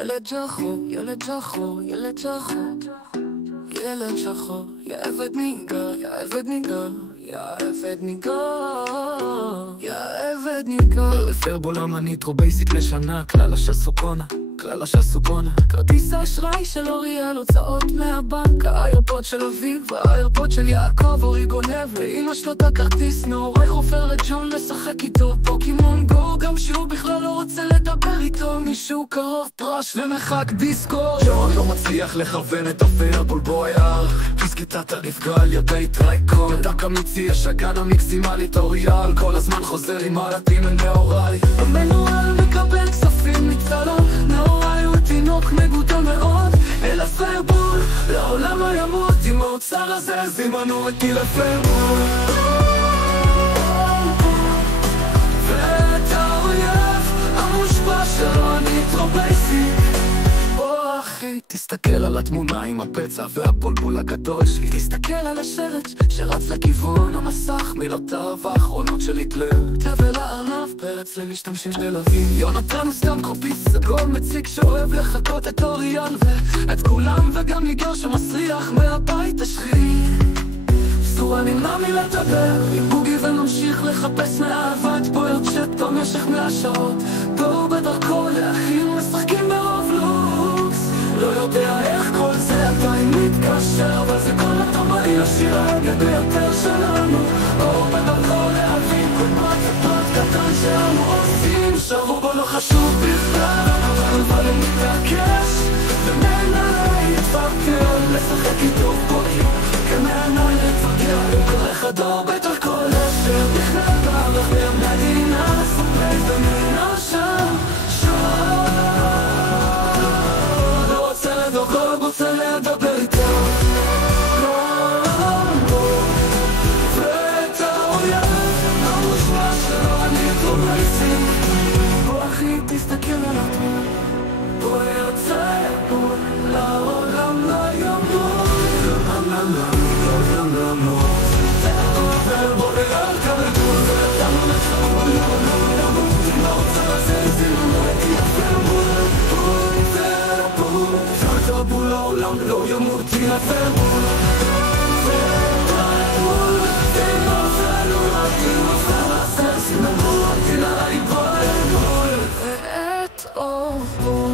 ילד שחור, ילד שחור, ילד שחור, ילד שחור, יא עבד ניגר, יא עבד ניגר, יא עבד ניגר, יא עבד ניגר. לפר בעולם הניטרו בייסיק לשנה, כלל השסוקונה, כלל השסוקונה. כרטיס האשראי של אוריאל, הוצאות מהבנק, האיירפוד של אביב, האיירפוד של יעקב, אורי גונב לאמא שלו את הכרטיס, מעורך עופר לג'ון לשחק איתו פוקימון גו, גם שהוא בכלל לא רוצה לדבר איתו, מישהו קרוב פרש ומחק דיסקורד. ג'ון לא מצליח לכוון את אופר בולבויר, פיסקטת הנפגע על ידי טרייקון, דק אמיצי השגן המקסימלית אוריאל, כל הזמן חוזר עם העלתים אל נאורי. המנוהל מקבל כספים מצלו, נאורי הוא תינוק מגודל מאוד, אל הפרבול, לעולם הימות, עם האוצר הזה זימנו אותי לפרבול. ואת האויב המושפע שלו אני טרובייסי. אחי, תסתכל על התמונה עם הפצע והבולבול הגדול שלי, תסתכל על השרץ שרץ לכיוון המסך, מילותיו האחרונות של היטלר, תבל הערב, פרץ למשתמשים ללווים. יונתן הוא סתם קופיס סגול מציג שאוהב לחכות את אוריאל ואת כולם, וגם ניגר שמסריח מהבית השכיב. סורה נמנע מלדבר עם בוגי וממשיך לחפש מאהבת בוער צ'ט במשך 100 שעות, והוא בדרכו לאחים משחקים ברובלוקס. לא יודע איך כל זה עדיין מתקשר, אבל זה כל הטובעי השיר האגד ביותר שלנו. הוא בדרכו להבין כל פרט ופרט קטן שאנו עושים, שרו בו לא חשוב בכלל, אבל הוא מתעקש ומעיניי יתפקר לשחק איתו פוקי, כמעיניי יתפקר במקרה חדור בתוך כל אשר בכלל בערך במדינה סופית ומינה שם רוצה לדבר איתו, ואת האויב המושפע שלו אני טרובייסי. בוא אחי תסתכל עליו, בוא יוצא יבוא לעולם לא ימות, לא ימות, ובוא נראה כבדור ואתנו נחשוב לא ימות, אם האוצר הזה זימנו אותי לפרבול. בול העולם לא ימות לפרבול, ופרבול ונופלו רבים ופרסר סינמרו אותי להיפרבול. ואת אורו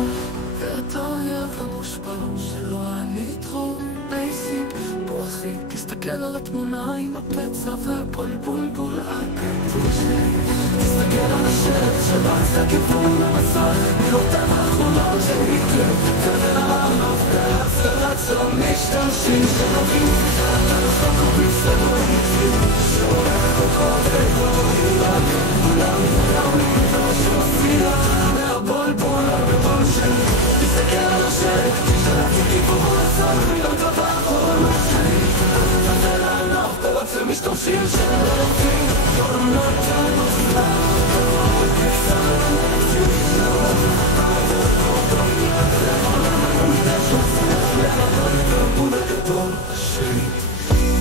ואת האויב המושפע שלו אני טרובייסי. בוא אחי תסתכל על התמונה עם הפצע והבולבול הגדול שלי, תסתכל על השרץ שרץ לכיוון המסך, מילותיו האחרונות של היטלר, תבל הערב והפרץ המשתמשים שנובעים אתה נוסף קוביס אלוהים שאוהב אותך ואלוהים רק כולם לא שמסיח מהבולבול הגדול שלי. תסתכל על השרץ שלחתי כיוון המסך, מילותיו האחרונות שלי, תבל הערב והפרץ המשתמשים שנובעים יונתן נוסף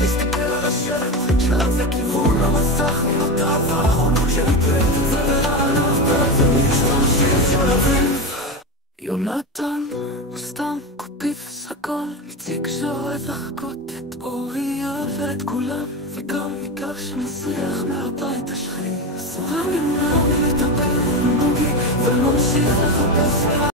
תסתכל על השרץ שלח לכיוון המסך, מילותיו האחרונות של היטלר, ולעליו בעצם משתמשים של אביב. יונתן הוא סתם קופיף סגול מציג שאוהב לחכות את אוריה ואת כולם, וגם ניגר שמסריח מהבית השכי. סורה נמנע מלדבר עם בוגי וממשיך לחפש